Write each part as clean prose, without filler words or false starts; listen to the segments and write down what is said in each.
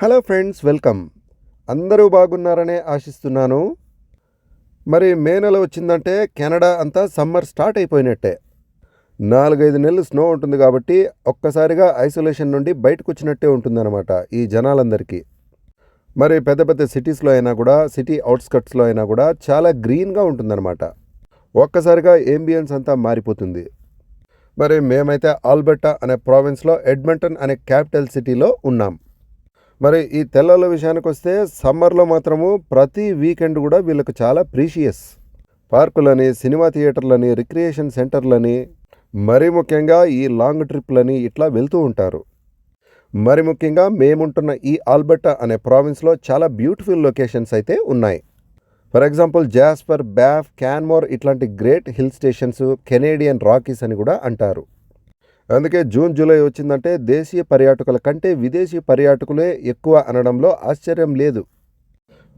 Hello friends, welcome. అందరూ బాగున్నారనే ఆశిస్తున్నాను. మరి మే నెల వచ్చిందంటే కెనడా అంతా సమ్మర్ స్టార్ట్ అయిపోయినట్టే. 4-5 నెలలు స్నో ఉంటుంది కాబట్టి ఒక్కసారిగా ఐసోలేషన్ నుండి బయటకు వచ్చినట్టే ఉంటుందన్నమాట ఈ జనాలందరికీ. మరి పెద్ద పెద్ద సిటీస్లో అయినా కూడా, సిటీ అవుట్స్కట్స్లో అయినా కూడా చాలా గ్రీన్గా ఉంటుందన్నమాట. ఒక్కసారిగా ఏంబియన్స్ అంతా మారిపోతుంది. మరి మేమైతే ఆల్బర్టా అనే ప్రావిన్స్లో ఎడ్మంటన్ అనే క్యాపిటల్ సిటీలో ఉన్నాం. మరి ఈ తెల్లల విషయానికి వస్తే సమ్మర్లో మాత్రము ప్రతి వీకెండ్ కూడా వీళ్ళకి చాలా ప్రీషియస్. పార్కులని, సినిమా థియేటర్లని, రిక్రియేషన్ సెంటర్లని, మరీ ముఖ్యంగా ఈ లాంగ్ ట్రిప్లని ఇట్లా వెళ్తూ ఉంటారు. మరి ముఖ్యంగా మేముంటున్న ఈ ఆల్బర్టా అనే ప్రావిన్స్లో చాలా బ్యూటిఫుల్ లొకేషన్స్ అయితే ఉన్నాయి. ఫర్ ఎగ్జాంపుల్ జాస్పర్, బ్యాఫ్, క్యాన్మోర్ ఇట్లాంటి గ్రేట్ హిల్ స్టేషన్స్ కెనేడియన్ రాకీస్ అని కూడా అంటారు. అందుకే జూన్ జూలై వచ్చిందంటే దేశీయ పర్యాటకుల కంటే విదేశీ పర్యాటకులే ఎక్కువ అనడంలో ఆశ్చర్యం లేదు.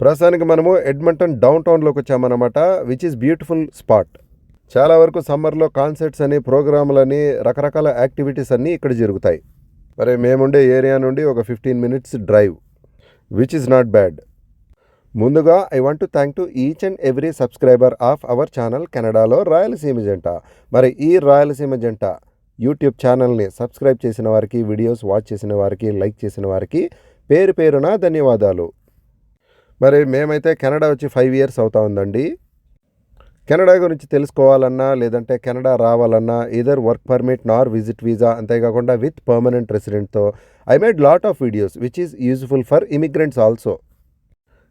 ప్రస్తుతానికి మనము ఎడ్మంటన్ డౌన్ టౌన్లోకి వచ్చామన్నమాట, విచ్ ఈస్ బ్యూటిఫుల్ స్పాట్. చాలా వరకు సమ్మర్లో కాన్సర్ట్స్ అని, ప్రోగ్రాములని, రకరకాల యాక్టివిటీస్ అన్నీ ఇక్కడ జరుగుతాయి. మరి మేముండే ఏరియా నుండి ఒక 15 minutes drive, which is not bad. ముందుగా I want to thank to each and every subscriber of our channel కెనడాలో రాయలసీమ జంట. మరి ఈ రాయలసీమ జంట యూట్యూబ్ ఛానల్ని సబ్స్క్రైబ్ చేసిన వారికి, వీడియోస్ వాచ్ చేసిన వారికి, లైక్ చేసిన వారికి పేరు పేరున ధన్యవాదాలు. మరి మేమైతే కెనడా వచ్చి 5 years అవుతా ఉందండి. కెనడా గురించి తెలుసుకోవాలన్నా, లేదంటే కెనడా రావాలన్నా either work permit nor visit visa, అంతేకాకుండా విత్ పర్మనెంట్ రెసిడెంట్తో I made lot of videos which is useful for immigrants also.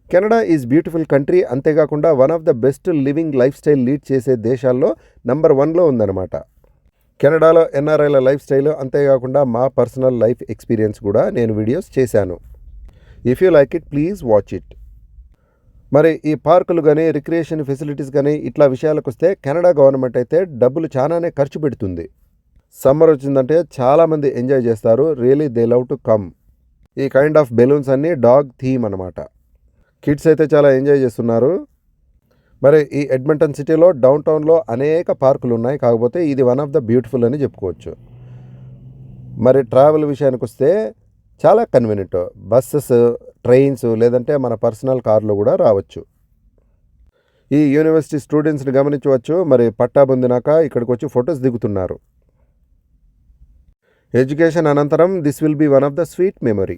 Canada is beautiful country, అంతేకాకుండా one of the best living lifestyle lead చేసే దేశాల్లో number 1లో ఉందన్నమాట. కెనడాలో ఎన్ఆర్ఐల life style, అంతేకాకుండా మా personal life experience కూడా నేను వీడియోస్ చేశాను. If you like it please watch it. మరి ఈ పార్కులు కానీ, రిక్రియేషన్ ఫెసిలిటీస్ కానీ ఇట్లా విషయాలకు వస్తే కెనడా గవర్నమెంట్ అయితే డబ్బులు చాలానే ఖర్చు పెడుతుంది. సమ్మర్ వచ్చిందంటే చాలామంది ఎంజాయ్ చేస్తారు. Really they love to come. ఈ కైండ్ ఆఫ్ బెలూన్స్ అన్నీ డాగ్ థీమ్ అనమాట. కిడ్స్ అయితే చాలా ఎంజాయ్ చేస్తున్నారు. మరి ఈ ఎడ్మంటన్ సిటీలో డౌన్ టౌన్లో అనేక పార్కులు ఉన్నాయి, కాకపోతే ఇది వన్ ఆఫ్ ద బ్యూటిఫుల్ అని చెప్పుకోవచ్చు. మరి ట్రావెల్ విషయానికి వస్తే చాలా కన్వీనియంట్. బస్సెస్, ట్రైన్స్, లేదంటే మన పర్సనల్ కార్లో కూడా రావచ్చు. ఈ యూనివర్సిటీ స్టూడెంట్స్ని గమనించవచ్చు. మరి పట్టా పొందినాక ఇక్కడికి వచ్చి ఫొటోస్ దిగుతున్నారు. ఎడ్యుకేషన్ అనంతరం this will be one of the sweet memory.